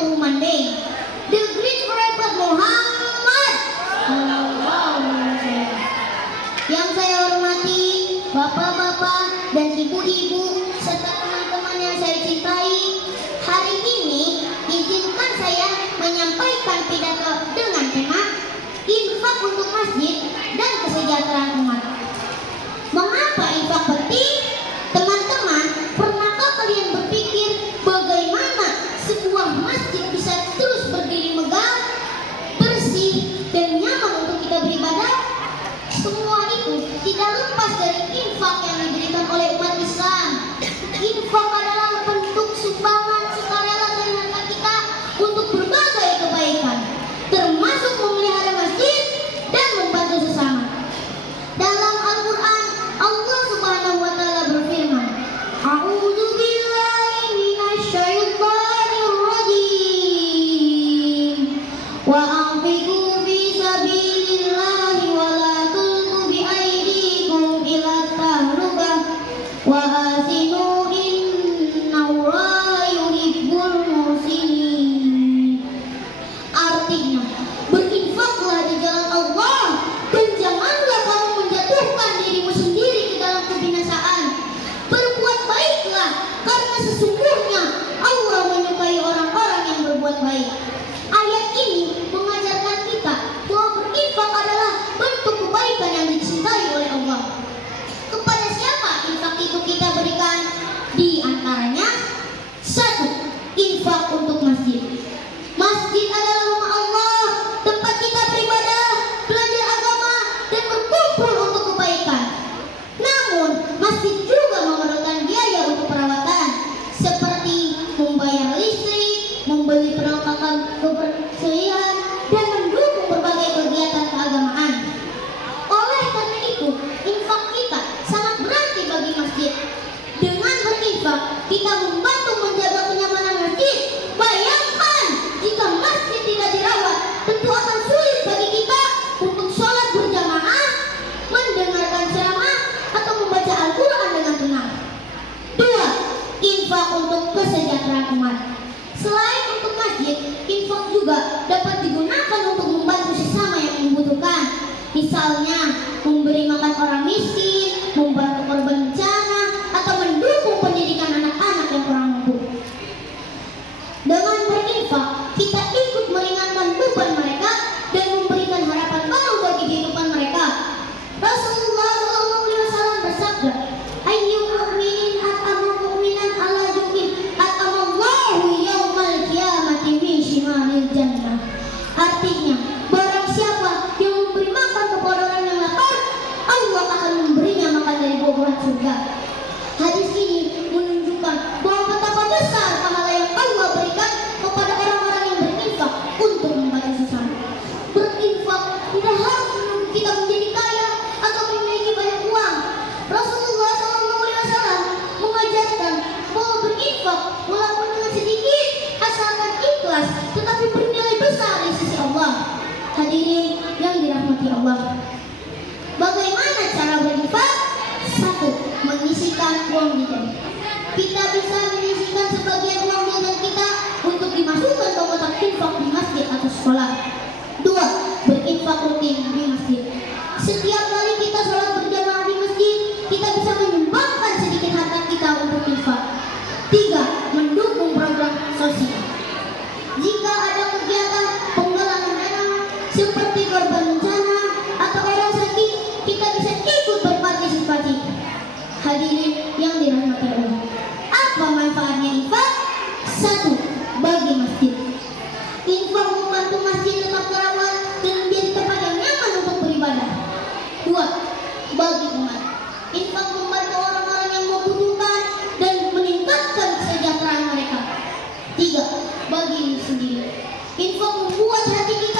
to Monday. The Great Prophet Muhammad. Yang saya hormati bapak-bapak dan ibu-ibu serta teman-teman yang saya cintai, hari ini izinkan saya menyampaikan pidato dengan tema infak untuk masjid dan kesejahteraan umat. Mengapa infak penting? Teman-teman, pernahkah kalian berpikir bagaimana sebuah masjid bisa terus berdiri megah, bersih, dan nyaman untuk kita beribadah? Semua itu tidak lepas dari infak yang diberikan oleh umat Islam. Infak adalah bentuk sumbangan sukarela dari harta kita untuk berbagai kebaikan, termasuk memelihara masjid dan membantu sesama. Dalam Al-Quran, Allah Subhanahu wa Ta'ala berfirman, A'udzu billahi minasyaitonir rajim. Wa anfiqu fi sabilillahi wa la tulqu bi aydikum ila tahlukah wa ahsinu innallaha yuhibbul muhsinin. Artinya, berinfaklah di jalan Allah dan janganlah kamu menjatuhkan dirimu sendiri ke dalam kebinasaan. Berbuat baiklah, karena sesungguhnya Allah menyukai orang-orang yang berbuat baik. Ayat ini mengajarkan kita bahwa berinfak adalah bentuk kebaikan yang dicintai oleh Allah. Kepada siapa infak itu kita berikan? Di antaranya, 1. Infak untuk masjid. Masjid adalah rumah Allah, tempat kita beribadah, belajar agama, dan berkumpul untuk kebaikan. Namun, masjid juga memerlukan biaya untuk perawatan, seperti membayar listrik, membeli peralatan kebersihan, dan mendukung berbagai kegiatan keagamaan. Oleh karena itu, infak kita sangat berarti bagi masjid. Dengan berinfak, kita membantu menjaga kenyamanan masjid. Bayangkan, jika masjid tidak dirawat, tentu akan sulit bagi kita untuk sholat berjamaah, mendengarkan ceramah, atau membaca Al-Quran dengan tenang. 2. Infak untuk kesejahteraan umat. Selain untuk masjid, infak juga dapat digunakan untuk membantu sesama yang membutuhkan. Misalnya, memberi makan orang miskin, membantu korban bencana, atau mendukung pendidikan anak-anak yang kurang mampu. Dengan berinfak, kita ikut meringankan beban mereka dan memberikan harapan baru bagi kehidupan mereka. Rasulullah SAW bersabda, "Ayyul mu'minin at'ama mu'minan ala ju'in at'amallahu yaumal qiyamati min shimalil jannah." Artinya, barang siapa yang memberi makan kepada orang yang lapar, Allah akan memberinya makan dari buah-buahan surga. Hadis ini menunjukkan bahwa betapa besar pahala yang Allah berikan kepada orang-orang yang berinfak untuk membantu sesama. Berinfak tidak harus menunggu kita menjadi kaya atau memiliki banyak uang. Rasulullah SAW mengajarkan bahwa berinfak walaupun dengan sedikit, asalkan ikhlas, tetapi bernilai besar di sisi Allah. Hadirin yang dirahmati Allah, bagaimana cara berinfak? 1. Menyisihkan uang jajan. Kita bisa menyisihkan sebagian uang jajan kita untuk dimasukkan ke kotak infak di masjid atau sekolah. 2. Berinfak rutin di masjid. Setiap kali kita sholat berjamaah di masjid, kita bisa menyumbangkan sedikit harta kita untuk infak. 3. Mendukung program sosial. Jika ada kegiatan penggalangan dana seperti korban bencana atau orang sakit, kita bisa ikut berpartisipasi. Hadirin yang dirahmati Allah, apa manfaatnya infak? 1. Bagi masjid. Infak membantu masjid tetap terawat dan menjadi tempat yang nyaman untuk beribadah. 2. Bagi umat. Infak membantu orang-orang yang membutuhkan dan meningkatkan kesejahteraan mereka. 3. Bagi diri sendiri. Infak membuat hati kita